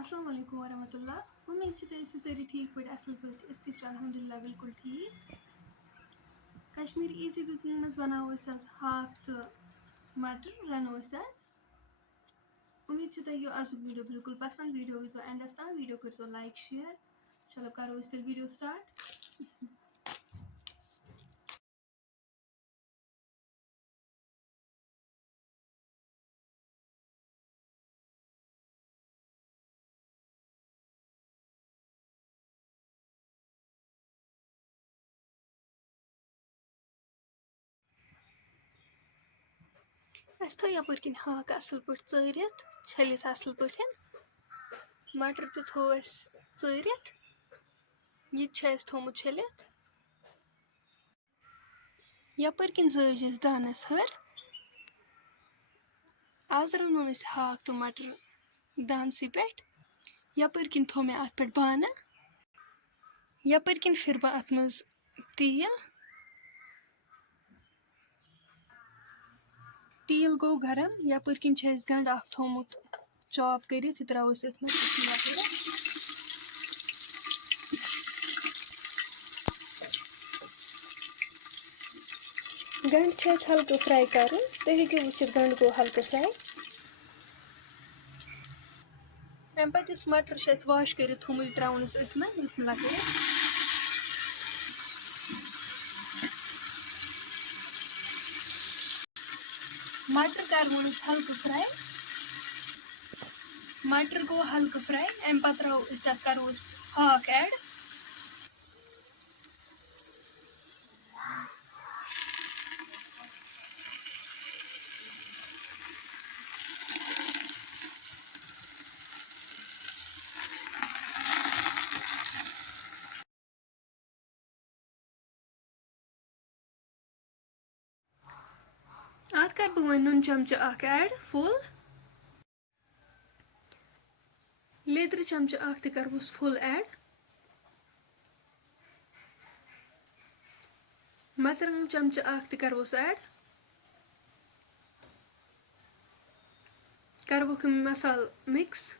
अस्सलाम वालेकुम वरहमतुल्लाह। उम्मीद से तुम सारी ठीक पे असल पे अल्हम्दुलिल्लाह बिल्कुल ठीक। कश्मीरी इजी कुकिंग मज बनाओ आज हाक तो मटर रनो आज। उम्मीद से तुम आज वीडियो बिल्कुल पसंद वीडियो वो एंडस तक वीडियो कर लाइक शेयर। चलो करो तेल वीडियो स्टार्ट। अस थो यप कन हाक असल पे छलित असल पे मटर तो थो चरित यह थोमुत छलित यप कन जज दानस हर आज रनो हाक तो मटर दानसी पे यप कन थो मे अत पे बाना यप कन फिर बह अत मज तेल गो गरम यप कन गंड थोमुत चॉप कर त्रो गंड हल्के फ्राई कर तुम हेकु वो गंड गो हल्के फ्राई अम पे मटर वाश कर थोमुत त्रावनस अथ में बिस्मिल्लाह कर मटर कर हल्के फ्राई मटर गो हल्के फ्राई अम पे करो हाक ऐड अत कर बह नुन चमच ऐड फुल लेदर चमच तस फुल ऐड मरचांग चमच तस ऐड करवुक मसाल मिक्स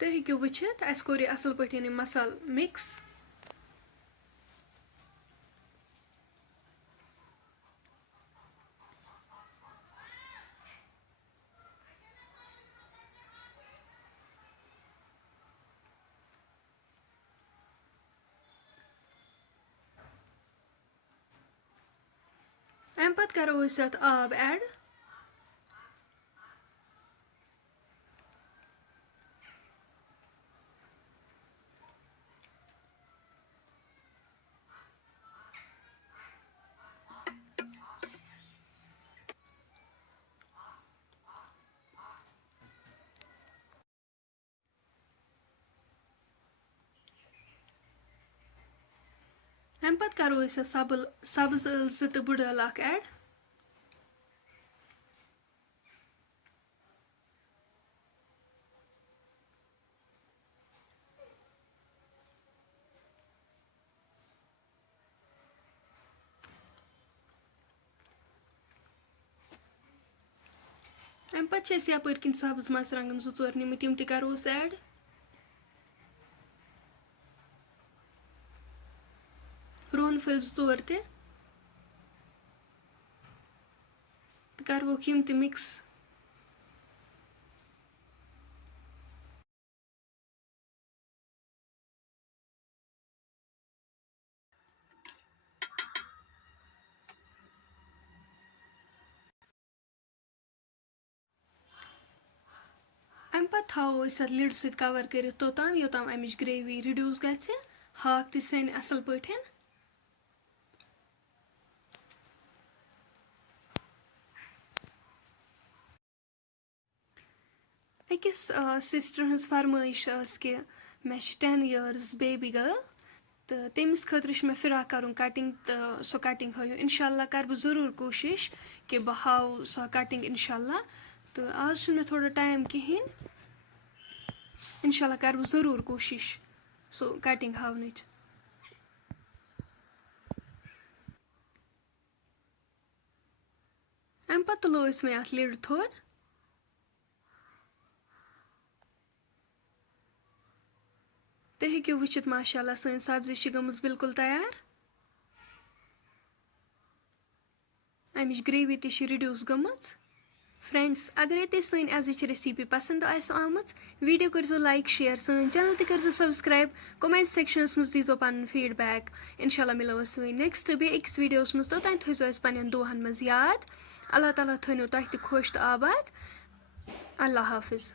तुम हेकु वुचित अस कोर यह असल पे मसाल मिक्स अम पे करो आब ऐड अम पे करो सब्ज ज़ तो बुड़ ऐड अम पे यप कन सब्ज मरचांगन ज़ोर निमित तम तरोस ऐड रोन फल ज़ोर करवोक यम मिक्स अम पे थो लिड सत कवर कर तोताम योताम अमिच ग्रेवी रिड्यूस गि हाक त सन असल पे अकिस सिस्टर हज फरमाइश कि मे 10 years बेबी गर्ल तो तमिस खतर मे फिराक कर कटिंग तो सो कटिंग हायो इंशाल्लाह कर बह ज़रूर कोशिश कि बह हाव सो कटिंग इंशाल्लाह तो आज मे थोड़ा टाइम कहें इंशाल्लाह कर बह ज़रूर कोशिश सो कटिंग हावन। अमि पत्तु तुलो अस मे अथ लिड थोड़ तुम हेक्यो वुचित माशाल्लाह सन सब्जी छ गमज बिल्कुल तैयार अमिच ग्रेवी ति छ रिड्यूस गमज फ्रेंड्स अगर ये सन आजिच रेसिपी पसंद आस आमच वीडियो करजो लाइक शेयर सन चैनल ति करजो सब्सक्राइब कमेंट सेक्शनस मज दीजो पन फीडबैक इंशाल्लाह मिलो अस नेक्स्ट बे अकिस वीडियोस मज तो तन थो अस पन दुहन मज याद अल्लाह ताला थनो तह खुश तो आबाद अल्लाह हाफिज।